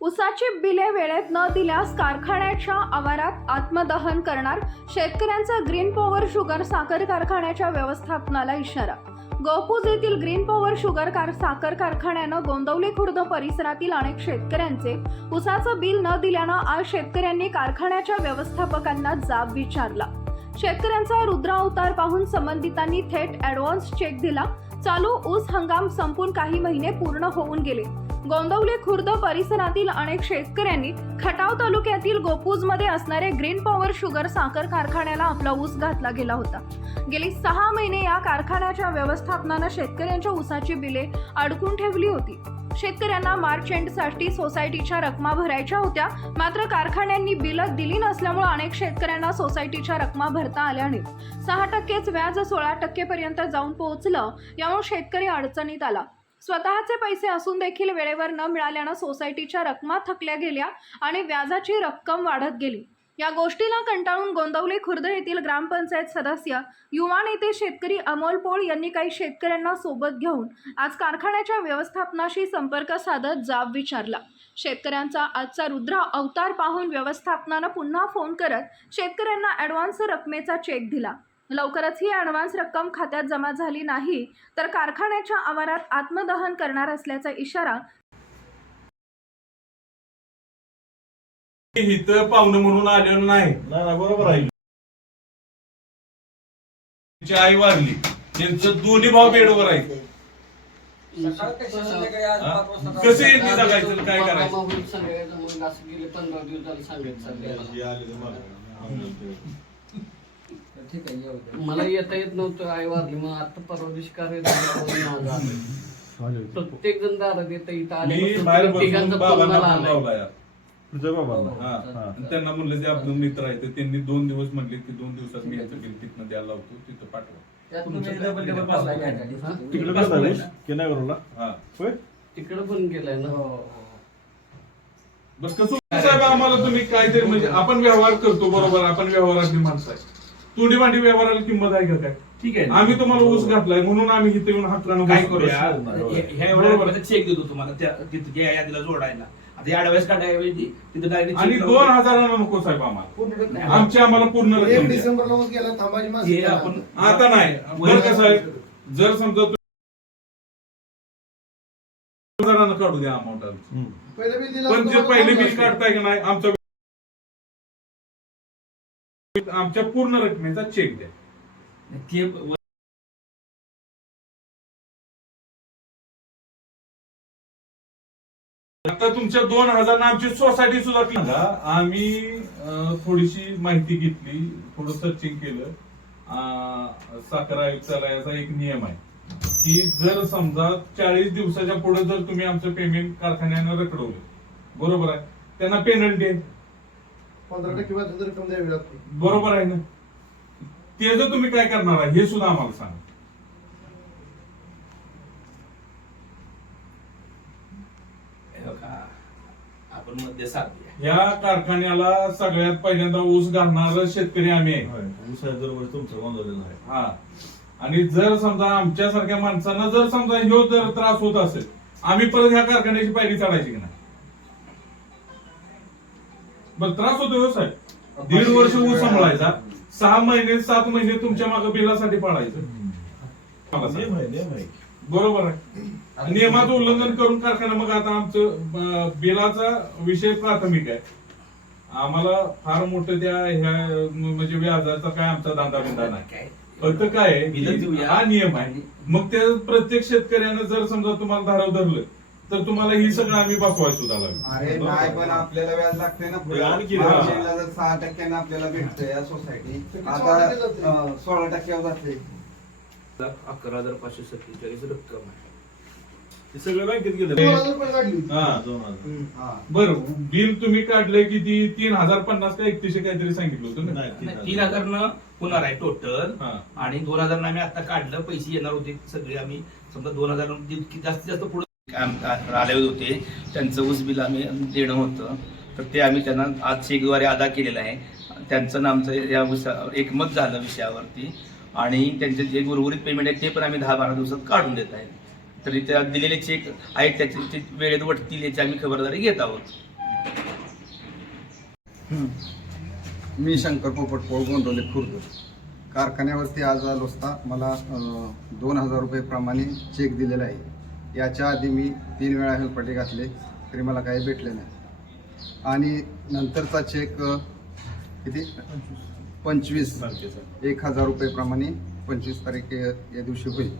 उसाची बिले वेळेत न दिल्यास कारखान्याच्या आवारात आत्मदहन करणार शेतकऱ्यांचा ग्रीन पॉवर शुगर साखर कारखान्याच्या व्यवस्थापनाला इशारा. गोपूज येथील ग्रीन पॉवर शुगर कार साखर कारखान्यानं गोंदवली खुर्द परिसरातील अनेक शेतकऱ्यांचे उसाचं बिल न दिल्यानं आज शेतकऱ्यांनी कारखान्याच्या व्यवस्थापकांना जाब विचारला. शेतकऱ्यांचा रुद्रावतार पाहून संबंधितांनी थेट ॲडव्हान्स चेक दिला. चालू ऊस हंगाम संपून काही महिने पूर्ण होऊन गेले. गोंदवले खुर्द परिसरातील अनेक शेतकऱ्यांनी खटाव तालुक्यातील गोपूजमध्ये असणाऱ्या ग्रीन पॉवर शुगर साखर कारखान्याला आपला ऊस घातला गेला होता. गेली सहा महिने या कारखान्याच्या व्यवस्थापनानं शेतकऱ्यांच्या ऊसाची बिले अडकून ठेवली होती. शेतकऱ्यांना मार्च एंडसाठी सोसायटीच्या रकमा भरायच्या होत्या मात्र कारखान्यांनी बिलं दिली नसल्यामुळे अनेक शेतकऱ्यांना सोसायटीच्या रकमा भरता आल्या नाहीत. सहा टक्केच व्याज सोळा टक्केपर्यंत जाऊन पोहोचलं यामुळे शेतकरी अडचणीत आला. स्वतःचे पैसे असून देखील वेळेवर न मिळाल्यानं सोसायटीच्या रकमा थकल्या गेल्या आणि व्याजाची रक्कम वाढत गेली. या गोष्टीला कंटाळून गोंदवले खुर्द येथील ग्रामपंचायत सदस्य युवा नेते शेतकरी अमोल पोळ यांनी काही शेतकऱ्यांना सोबत घेऊन आज कारखान्याच्या व्यवस्थापनाशी संपर्क साधत जाब विचारला. शेतकऱ्यांचा आजचा रुद्र अवतार पाहून व्यवस्थापनानं पुन्हा फोन करत शेतकऱ्यांना ॲडव्हान्स रकमेचा चेक दिला. लवकरच ही ॲडव्हान्स रक्कम खात्यात जमा झाली नाही तर कारखान्याच्या आवारात आत्मदहन करणार असल्याचा इशारा इथं पाहुणं म्हणून आलेलो नाही. बरोबर आहे. तिची आई वारली. त्यांचं दोन्ही भाऊ बेडवर हा? वाजता कसं यांनी जगायचं काय करायचं? ठीक आहे येऊ द्या. मला येता येत नव्हतं आई वारली मग आता परवा दिवशी कार्य झालं, माझं आलं. प्रत्येक जण दारात येतं मी बाहेर बसून बाबांना फोन लावला यार. तुझ्या बाबांना हा. हा. आणि त्यांना म्हणलं ते आपलं मित्र आहे तर त्यांनी दोन दिवस म्हणले की दोन दिवसात मी याचं बिल तिथनं द्यायला लावतो तिथं पाठवा त्यात तुम्ही डबल डबल बसलाय काय गाडी? हा? तिकडे कसं? केनागरला हा होय तिकडे पण गेलाय ना हो, हो. बस कसं साहेब आम्हाला तुम्ही काहीतरी म्हणजे आपण व्यवहार करतो बरोबर आपण व्यवहारातली माणसं आहे तोंडी मांडी व्यवहाराला किंमत आहे का काय? ठीक आहे. आम्ही तुम्हाला ऊस घातलाय म्हणून आम्ही इथे येऊन हक्कानं काय. करूया? बरोबर. हे- ह्या एवढ्या रुपयाचा चेक देतो तुम्हाला. त्या तिथं त्या यादीला जोडायला. आता या तिथं डायरेक्ट आणि दोन हजारांना नको साहेब आम्हाला. आमची आम्हाला पूर्ण एक. डिसेंबरला गेला हे आपण. आता नाही. बरं का साहेब? जर समजा तुम्ही हजारांना काढू द्या अमाऊंट हम्म. पहिले बिल दिलं पण जे पहिले बिल काढताय का नाही आमच्या आमच्या पूर्ण रकमेचा चेक द्या. ते आता तुमच्या दोन हजार आमची सोसायटी सुद्धा सांगा आम्ही थोडीशी माहिती घेतली थोडं सर्चिंग केलं. साखर आयुक्तालयाचा एक नियम आहे की जर समजा चाळीस दिवसाच्या पुढे जर तुम्ही आमचं पेमेंट कारखान्यानं रखडवलं बरोबर आहे? त्यांना पेनल्टी आहे. पंधरा टक्के व्याज रक्कम द्यावी लागते बरोबर आहे ना? ते जर तुम्ही काय करणार आहे हे सुद्धा आम्हाला सांगा. आपण मध्ये साधूया या कारखान्याला सगळ्यात पहिल्यांदा ऊस घालणार शेतकरी आम्ही आहे. होय. ऊस आहे दरवर्षी तुमचं गोंधळलेलं आहे. हा. आणि जर समजा आमच्यासारख्या माणसांना जर समजा ह्यो जर त्रास होत असेल आम्ही परत ह्या कारखान्याची पायरी चढायची की नाही? बर त्रास होतो हो साहेब. दीड वर्ष ऊस सांभाळायचा. सहा महिने सात महिने तुमच्या मागे बिलासाठी पाळायचं बरोबर आहे. नियमाचं उल्लंघन करून कारखाना मग आता आमचं बिलाचा विषय प्राथमिक आहे. आम्हाला फार मोठं त्या ह्या म्हणजे व्याजाचा काय आमचा दांदा बिंदा नाही. काय? फक्त काय. हा नियम आहे. मग त्या प्रत्येक शेतकऱ्यानं जर समजा तुम्हाला धाराव धरलं तर तुम्हाला ही सगळं आम्ही बसवाय सुद्धा लागेल अरे नाही पण आपल्याला व्याज लागते ना पुढे. आणखी जर सहा टक्क्यानं आपल्याला भेटतंय या सोसायटी आता सोळा जाते? टक्क्यावर जाते अकरा हजार पाचशे सत्तेचाळीस रक्कम आहे. ते सगळं बँकेत गेलं. दोन हजार. हा दोन. हा. बर बिल तुम्ही काढले किती? तीन हजार पन्नास का एकतीसशे काहीतरी सांगितलं होतं ना? नाही, तीन हजार. न होणार आहे टोटल हा. आणि दोन हजार आम्ही आता काढलं पैसे येणार होते सगळे आम्ही. समजा दोन हजार जितकी जास्तीत जास्त पुढे आले होते. त्यांचं ऊस बिल आम्ही देणं होतं. तर ते आम्ही त्यांना आज चेकद्वारे अदा केलेलं आहे. त्यांचं आणि आमचं या विषया एकमत झालं विषयावरती. आणि त्यांचे जे उर्वरित पेमेंट आहे ते पण आम्ही दहा बारा दिवसात काढून देत आहे तरी त्या दिलेले चेक आहेत त्याचे ते वेळेत वटतील याची आम्ही खबरदारी घेत आहोत. मी शंकर पोपट पोळ गोंदवले खुर्द. कारखान्यावरती आज आलो असता मला दोन हजार रुपये प्रमाणे चेक दिलेला आहे. याच्या आधी मी तीन वेळा हेल्पटे घातले तरी मला काही भेटले नाही. आणि नंतरचा चेक किती? पंचवीस. एक हजार रुपये प्रमाणे पंचवीस तारीख या दिवशी होईल.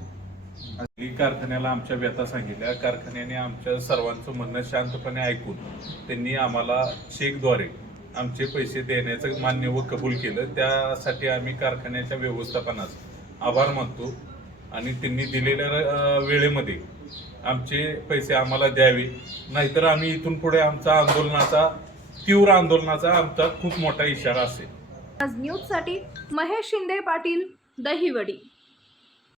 कारखान्याला आमच्या व्यथा सांगितल्या. कारखान्याने आमच्या सर्वांचं म्हणणं शांतपणे ऐकून त्यांनी आम्हाला चेकद्वारे आमचे पैसे देण्याचं मान्य व कबूल केलं. त्यासाठी आम्ही कारखान्याच्या व्यवस्थापनास आभार मानतो आणि त्यांनी दिलेल्या वेळेमध्ये आमचे पैसे आम्हाला द्यावे. नाहीतर आम्ही इथून पुढे आमचा आंदोलनाचा तीव्र आंदोलनाचा आमचा खूप मोठा इशारा असेल. आज न्यूजसाठी महेश शिंदे पाटील दहिवडी.